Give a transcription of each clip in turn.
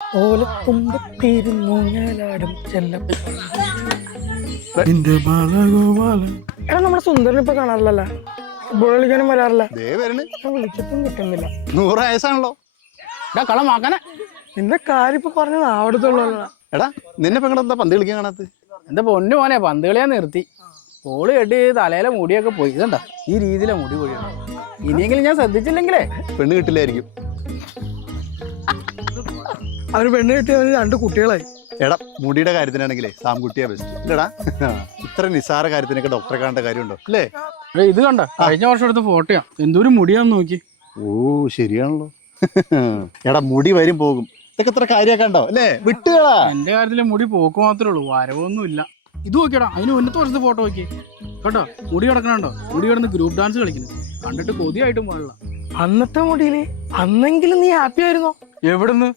ഓലത്തുമ്പത്തിരുന്നു ഞാലാടും ചെല്ലം. എടാ നമ്മുടെ സുന്ദരനെ ഇപ്പൊ കാണാറില്ലല്ലോ, ഫുട്ബോൾ കളിക്കാനും വരാറില്ല. വിളിച്ചിട്ടും കിട്ടുന്നില്ല. 100 വയസ്സാണല്ലോ. കളമാക്കാനെ നിന്റെ കാര്യം ഇപ്പൊ പറഞ്ഞത് അവിടുത്തുള്ള. എടാ നിന്നെ പെങ്ങളെന്താ പന്ത് കളിക്കാൻ കാണാത്ത? എന്റെ പൊന്നു മോനെ പന്ത് കളിയാൻ നിർത്തി. ബോള് കെട്ടി തലയിലെ മുടിയൊക്കെ പോയി. ഇതെന്താ ഈ രീതിയിലെ മുടി പൊഴിയണം. ഇനിയെങ്കിലും ഞാൻ ശ്രദ്ധിച്ചില്ലെങ്കിലേ പെണ്ണ് കിട്ടില്ലായിരിക്കും. അവന് പെണ്ണ് കിട്ടിയ 2 കുട്ടികളായി. എടാ മുടിയുടെ കാര്യത്തിനാണെങ്കിലേ സാംകുട്ടിയാ ബെസ്റ്റ് ഇല്ലടാ. ഇത്ര നിസ്സാര കാര്യത്തിനൊക്കെ ഡോക്ടറെ കാണേണ്ട കാര്യമുണ്ടോ അല്ലേ? ഇത് കണ്ട കഴിഞ്ഞ വർഷം എടുത്ത ഫോട്ടോയാ. എന്തോരം മുടിയാന്ന് നോക്കി. ഓ ശരിയാണല്ലോ. എടാ മുടി വരും പോകും, ഇതൊക്കെ ഇത്ര കാര്യാക്കണ്ടോ അല്ലേ? വിട്ടുകളാ. എന്റെ കാര്യത്തിലെ മുടി പോക്ക് മാത്രമേ ഉള്ളൂ, വരവൊന്നും ഇല്ല. ഇത് നോക്കിയടാ, അതിന് മുന്നത്തെ വർഷത്തെ ഫോട്ടോ നോക്കി കേട്ടോ. മുടി കിടക്കണോ? മുടി കിടന്ന് ഗ്രൂപ്പ് ഡാൻസ് കളിക്കുന്നു. കണ്ടിട്ട് കൊതിയായിട്ടും പാടില്ല. അന്നത്തെ മുടിയില് അന്നെങ്കിലും നീ ഹാപ്പി ആയിരുന്നോ? എവിടുന്ന്?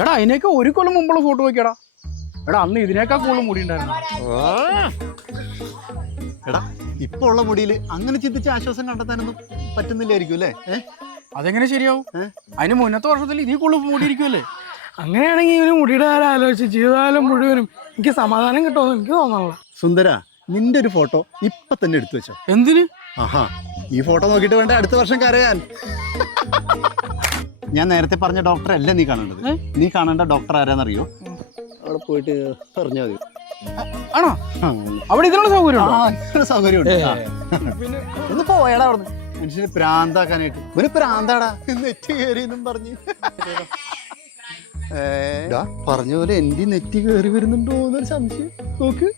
എടാ അതിനേക്കാൾ 1 കൊല്ലം മുമ്പുള്ള ഫോട്ടോ നോക്കിയടാ. എടാ അന്ന് ഇതിനേക്കാൾ കൂടുതൽ മുടി ഉണ്ടായിരുന്നു. എടാ ഇപ്പൊ ഉള്ള മുടിയിൽ അങ്ങനെ ചിന്തിച്ച് ആശ്വാസം കണ്ടെത്താനൊന്നും പറ്റുന്നില്ലായിരിക്കും അല്ലേ? അതെങ്ങനെ ശരിയാവും? അതിന് മുന്നത്തെ വർഷത്തിൽ ഇതിൽ കൂടുതൽ മുടി ഇരിക്കുമല്ലേ? അങ്ങനെയാണെങ്കിൽ ഇവന് മുടിയുടെ കാര്യം ആലോചിച്ച് ജീവിതകാലം മുഴുവനും എനിക്ക് സമാധാനം കിട്ടുമെന്ന് എനിക്ക് തോന്നണല്ലോ. സുന്ദര നിന്റെ ഒരു ഫോട്ടോ ഇപ്പൊ തന്നെ എടുത്തു വെച്ചോ. എന്തിന്? ആഹാ ഈ ഫോട്ടോ നോക്കിട്ട് വേണ്ട അടുത്ത വർഷം കരയാൻ. ഞാൻ നേരത്തെ പറഞ്ഞ ഡോക്ടറെ അല്ല നീ കാണേണ്ടത്. നീ കാണേണ്ട ഡോക്ടർ ആരാന്നറിയോ? അവിടെ പോയിട്ട് പറഞ്ഞാൽ മതി. ആണോ? അവിടെ ഇതിനുള്ള സൗകര്യമുണ്ട്. ഒന്ന് പോയടാ അവിടുന്ന്. മനുഷ്യന് പ്രാന്താക്കാനായിട്ട് ഒരു പ്രാന്താടാ നെറ്റി കയറിയെന്നും പറഞ്ഞ്. പറഞ്ഞ പോലെ എന്റെ നെറ്റി കയറി വരുന്നുണ്ടോ എന്നൊരു സംശയം. നോക്ക്.